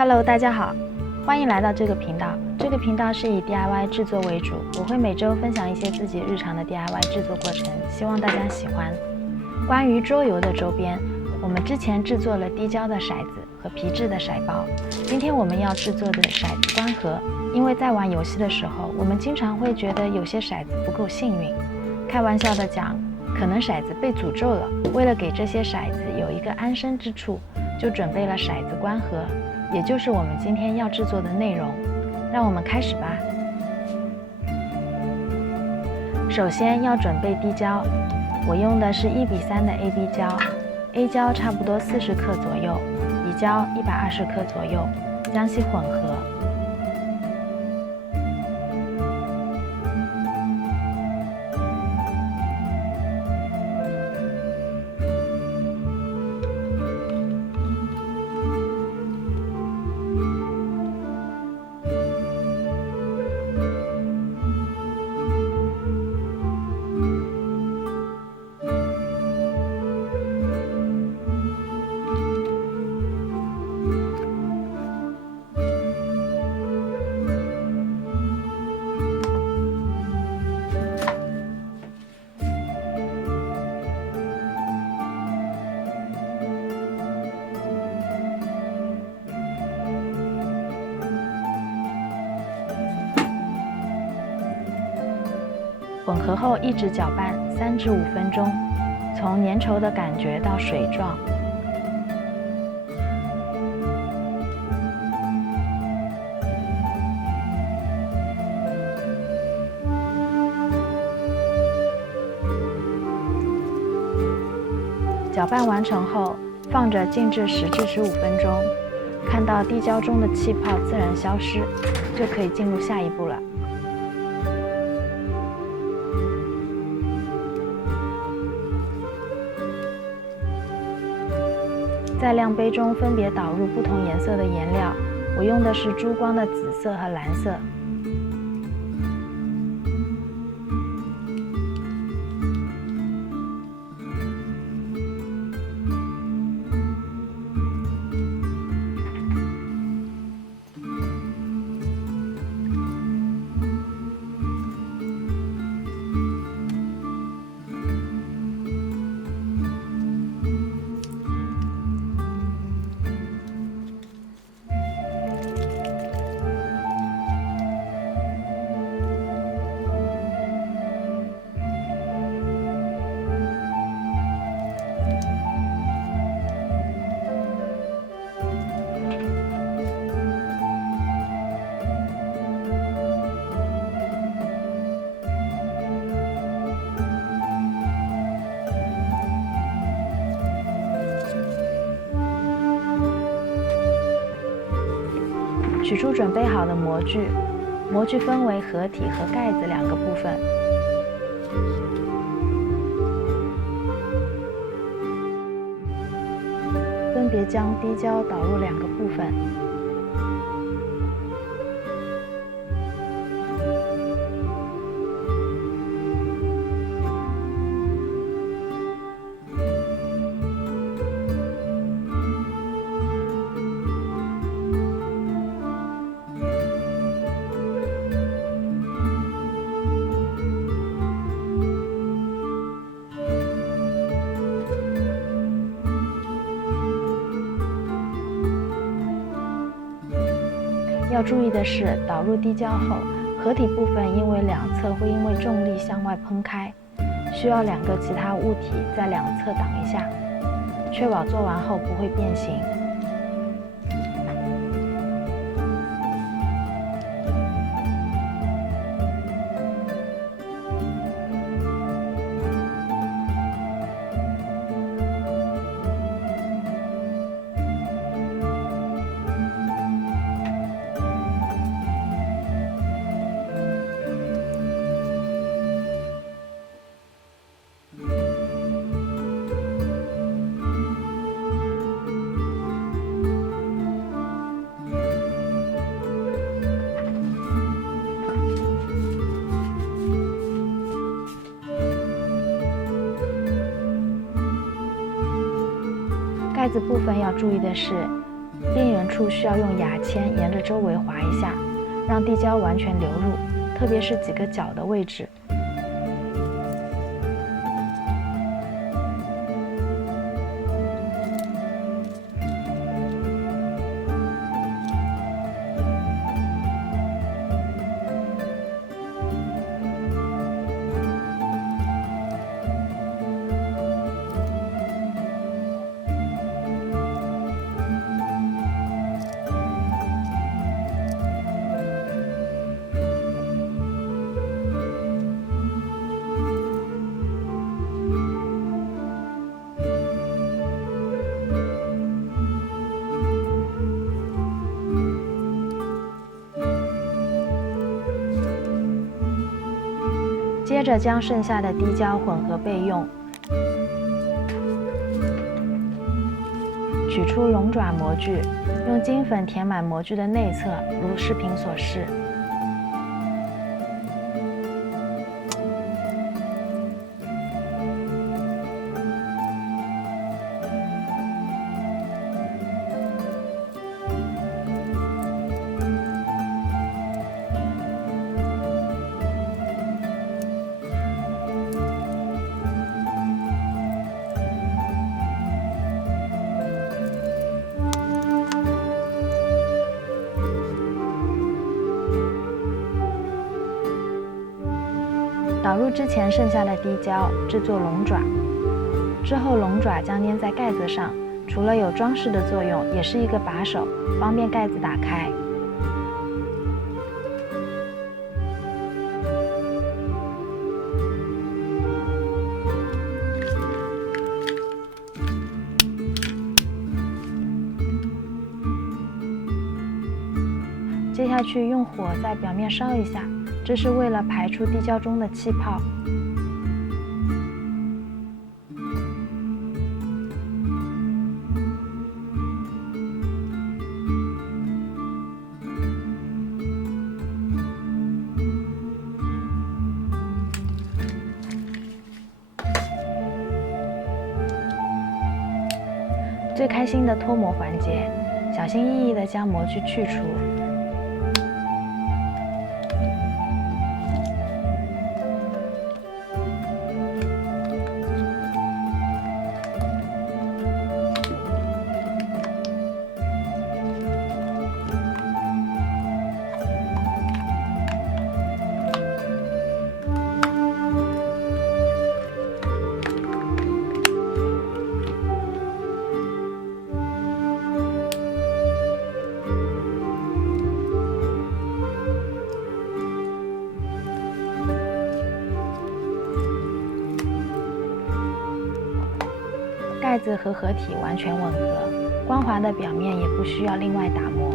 Hello， 大家好，欢迎来到这个频道。这个频道是以 DIY 制作为主，我会每周分享一些自己日常的 DIY 制作过程，希望大家喜欢。关于桌游的周边，我们之前制作了滴胶的骰子和皮质的骰包，今天我们要制作的骰子关盒。因为在玩游戏的时候，我们经常会觉得有些骰子不够幸运，开玩笑的讲，可能骰子被诅咒了。为了给这些骰子有一个安身之处，就准备了骰子关盒，也就是我们今天要制作的内容。让我们开始吧。首先要准备滴胶，我用的是1:3的 AB 胶 ，A 胶差不多40克左右，B 胶120克左右，将其混合。混合后一直搅拌3至5分钟，从粘稠的感觉到水状。搅拌完成后，放着静置10至15分钟，看到滴胶中的气泡自然消失，就可以进入下一步了。在量杯中分别倒入不同颜色的颜料，我用的是珠光的紫色和蓝色。取出准备好的模具，模具分为盒体和盖子2个部分。分别将滴胶倒入2个部分。要注意的是，导入滴胶后，盒体部分因为两侧会因为重力向外喷开，需要2个其他物体在两侧挡一下，确保做完后不会变形。盖子部分要注意的是，边缘处需要用牙签沿着周围划一下，让地胶完全流入，特别是几个角的位置。接着将剩下的滴胶混合备用，取出龙爪模具，用金粉填满模具的内侧，如视频所示。导入之前剩下的滴胶，制作龙爪。之后龙爪将粘在盖子上，除了有装饰的作用，也是一个把手，方便盖子打开。接下去用火在表面烧一下，这是为了排出滴胶中的气泡。最开心的脱模环节，小心翼翼地将模具去除。盖子和合体完全吻合，光滑的表面也不需要另外打磨。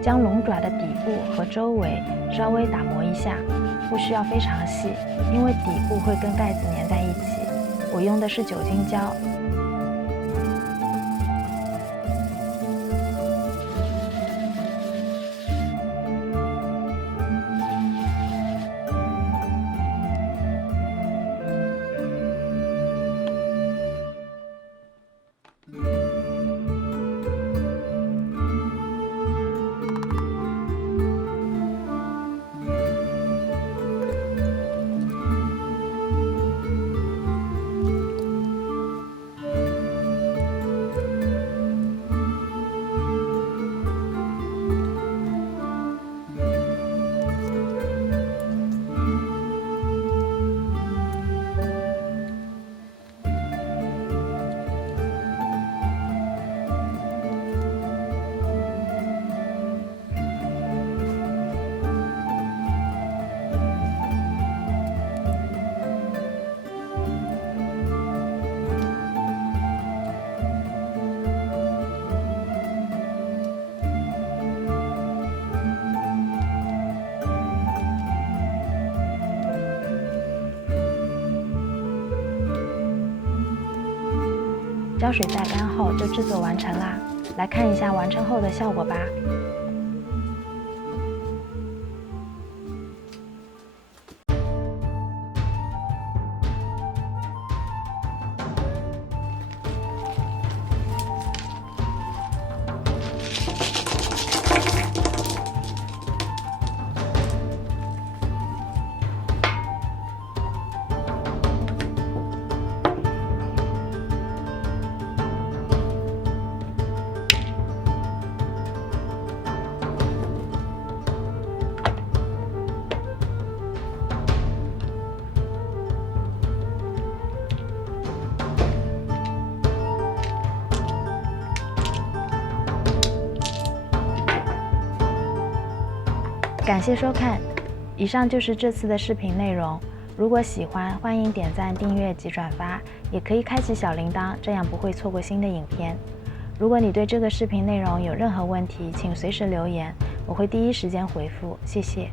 将龙爪的底部和周围稍微打磨一下，不需要非常细，因为底部会跟盖子粘在一起。我用的是酒精胶。胶水晒干后就制作完成啦。来看一下完成后的效果吧。感谢收看，以上就是这次的视频内容。如果喜欢，欢迎点赞、订阅及转发，也可以开启小铃铛，这样不会错过新的影片。如果你对这个视频内容有任何问题，请随时留言，我会第一时间回复。谢谢。